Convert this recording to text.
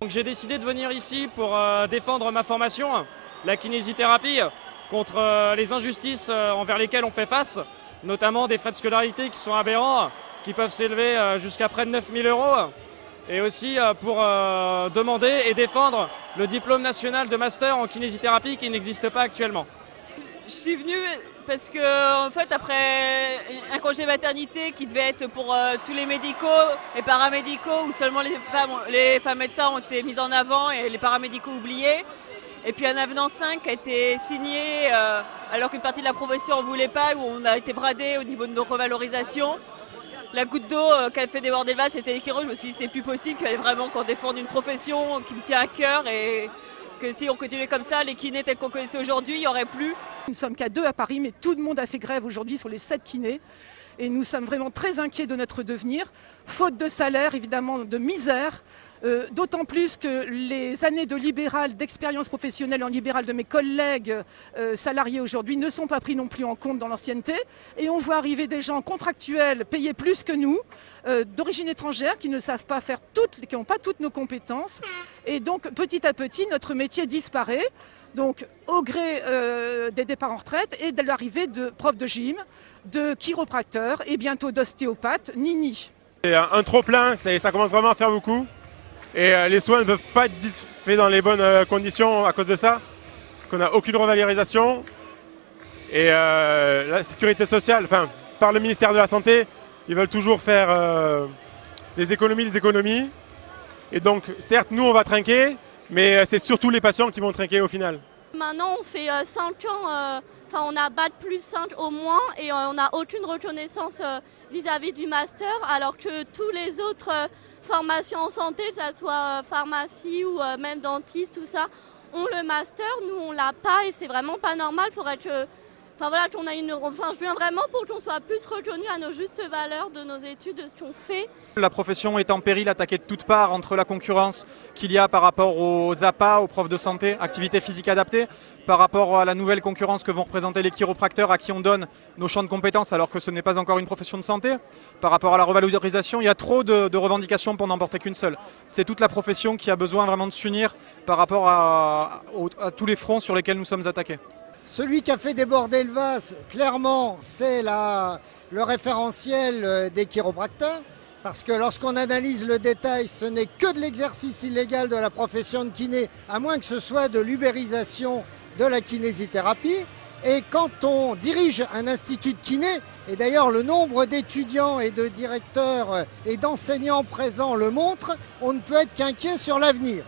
Donc j'ai décidé de venir ici pour défendre ma formation, la kinésithérapie, contre les injustices envers lesquelles on fait face, notamment des frais de scolarité qui sont aberrants, qui peuvent s'élever jusqu'à près de 9 000 €, et aussi pour demander et défendre le diplôme national de master en kinésithérapie qui n'existe pas actuellement. Je suis venue parce que, en fait, après un congé maternité qui devait être pour tous les médicaux et paramédicaux, où seulement les femmes médecins ont été mises en avant et les paramédicaux oubliés, et puis un avenant 5 a été signé alors qu'une partie de la profession ne voulait pas, où on a été bradé au niveau de nos revalorisations. La goutte d'eau qu'a fait déborder le vase, c'était les chirurgiens. Je me suis dit que c'était plus possible, qu'il fallait vraiment qu'on défende une profession qui me tient à cœur, et que si on continuait comme ça, les kinés tels qu'on connaissait aujourd'hui, il n'y aurait plus. Nous ne sommes qu'à 2 à Paris, mais tout le monde a fait grève aujourd'hui sur les 7 kinés. Et nous sommes vraiment très inquiets de notre devenir, faute de salaire, évidemment, de misère. D'autant plus que les années de libéral, d'expérience professionnelle en libéral de mes collègues salariés aujourd'hui ne sont pas pris non plus en compte dans l'ancienneté. Et on voit arriver des gens contractuels payés plus que nous, d'origine étrangère, qui ne savent pas faire qui n'ont pas toutes nos compétences. Et donc petit à petit, notre métier disparaît. Donc au gré des départs en retraite et de l'arrivée de profs de gym, de chiropracteurs et bientôt d'ostéopathes, nini. C'est un trop-plein, ça commence vraiment à faire beaucoup. Et les soins ne peuvent pas être faits dans les bonnes conditions à cause de ça. On n'a aucune revalorisation. Et la sécurité sociale, enfin, par le ministère de la Santé, ils veulent toujours faire des économies. Et donc, certes, nous, on va trinquer, mais c'est surtout les patients qui vont trinquer au final. Maintenant, on fait 5 ans, on a Bac plus 5 au moins, et on n'a aucune reconnaissance vis-à-vis du master, alors que tous les autres formations en santé, que ce soit pharmacie ou même dentiste, tout ça, ont le master. Nous, on l'a pas, et c'est vraiment pas normal. Il faudrait que, qu'on ait je viens vraiment pour qu'on soit plus reconnu à nos justes valeurs de nos études, de ce qu'on fait. La profession est en péril, attaquée de toutes parts, entre la concurrence qu'il y a par rapport aux APA, aux profs de santé, activités physiques adaptées, par rapport à la nouvelle concurrence que vont représenter les chiropracteurs à qui on donne nos champs de compétences alors que ce n'est pas encore une profession de santé, par rapport à la revalorisation. Il y a trop de revendications pour n'en porter qu'une seule. C'est toute la profession qui a besoin vraiment de s'unir par rapport à tous les fronts sur lesquels nous sommes attaqués. Celui qui a fait déborder le vase, clairement, c'est le référentiel des chiropracteurs. Parce que lorsqu'on analyse le détail, ce n'est que de l'exercice illégal de la profession de kiné, à moins que ce soit de l'ubérisation de la kinésithérapie. Et quand on dirige un institut de kiné, et d'ailleurs le nombre d'étudiants et de directeurs et d'enseignants présents le montre, on ne peut être qu'inquiet sur l'avenir.